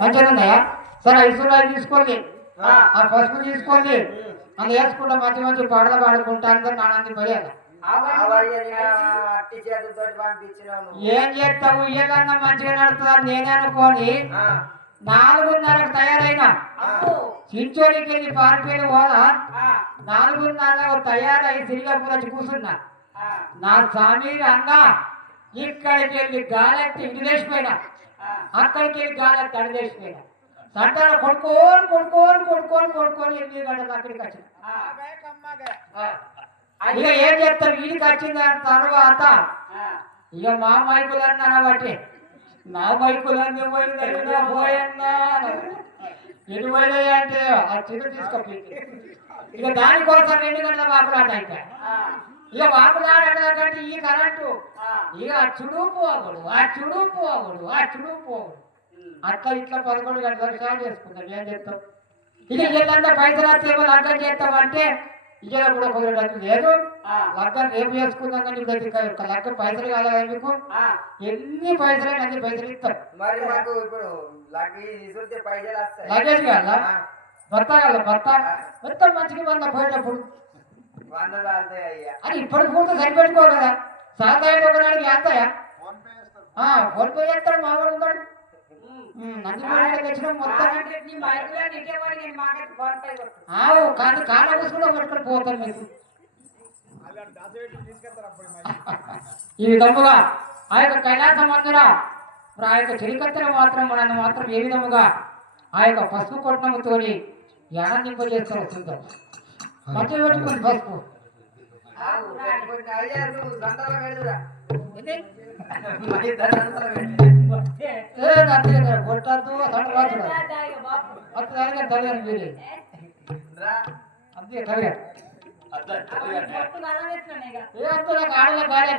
మంచిగా ఉన్నాయా? సరే ఐశ్వర్యాలు తీసుకోండి, ఆ పసుపు తీసుకోండి, అది వేసుకుంటా మంచి మంచి పాటలు పాడుకుంటా అందరు నాన్నని పోయాలి. ఏం చేస్తావు? ఏదన్నా మంచిగా నడుతుందని నేనే అనుకోని 4:30కు తయారైనా చించోడికి వెళ్ళి పారిపోయిన పోదా 4:30 తయారై సిరిగాపూర్ వచ్చి కూర్చున్నా. నా స్వామి రంగా ఇక్కడికి వెళ్ళి గాలెత్తి ఇంటిలేసిపోయినా, అక్కడికి వెళ్ళి గాలెత్తి అడిగేసిపోయినా. సంతానం కొడుకోని కొడుకోని కొడుకోని కొడుకోని 8 గంటలు అక్కడికి వచ్చిన. ఇక ఏం చెప్తారు? వీడికి వచ్చిన తర్వాత ఇక మా మైకులన్నీ అనబట్టి నా మైకులన్నీ పోయన్నా ఎటు పోయినాయి అంటే ఆ చిన్న తీసుకొని ఇక దానికోసం 2 గంటల వాకులాట అయితే ఇక వాకులాడకంటే ఈ కరెంటు ఇక చుడుపు పోగడు, ఆ చుడుపు పోగడు, ఆ చుడుపు పోగడు అట్లా ఇట్లా 11 గంటలకు సాగు చేసుకుంటాం. ఏం చెప్తాం? ఇక ఏదన్నా పైసలు వస్తే లగ్గం చేస్తామంటే ఇక కూడా కుదరడం లేదు. లగ్గం రేపు చేసుకుందాం కానీ ఇప్పుడు లగ్గం పైసలు కాదా మీకు? ఎన్ని పైసలు అన్ని పైసలు ఇస్తాం. లగేజ్ కాదా? భర్త కదా? భర్త మొత్తం మంచిగా వంద పోయేటప్పుడు అని ఇప్పటికి కూడా సరిపెట్టుకో కదా. సాధారణ ఒకనాడికి ఎంతయా? ఫోన్ పే చేస్తాడు, మామూలు ఉంటాడు. తెచ్చిన మొత్తం కానీ కాళ్ళ కూడా పట్టుకొని పోతాం మీకు. ఈ విధముగా ఆ యొక్క కైలాస మందిర మరి ఆ యొక్క చెలికత్తెలు మాత్రం మనల్ని మాత్రం ఏ విధముగా ఆ యొక్క పసుపు కొట్టడంతో ఆనందింపజేస్తూ వస్తుంటారు. మధ్య పెట్టుకుని పసుపు కొట్టద్దు అంతే కలిగా ఆడలే బాగా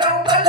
Don't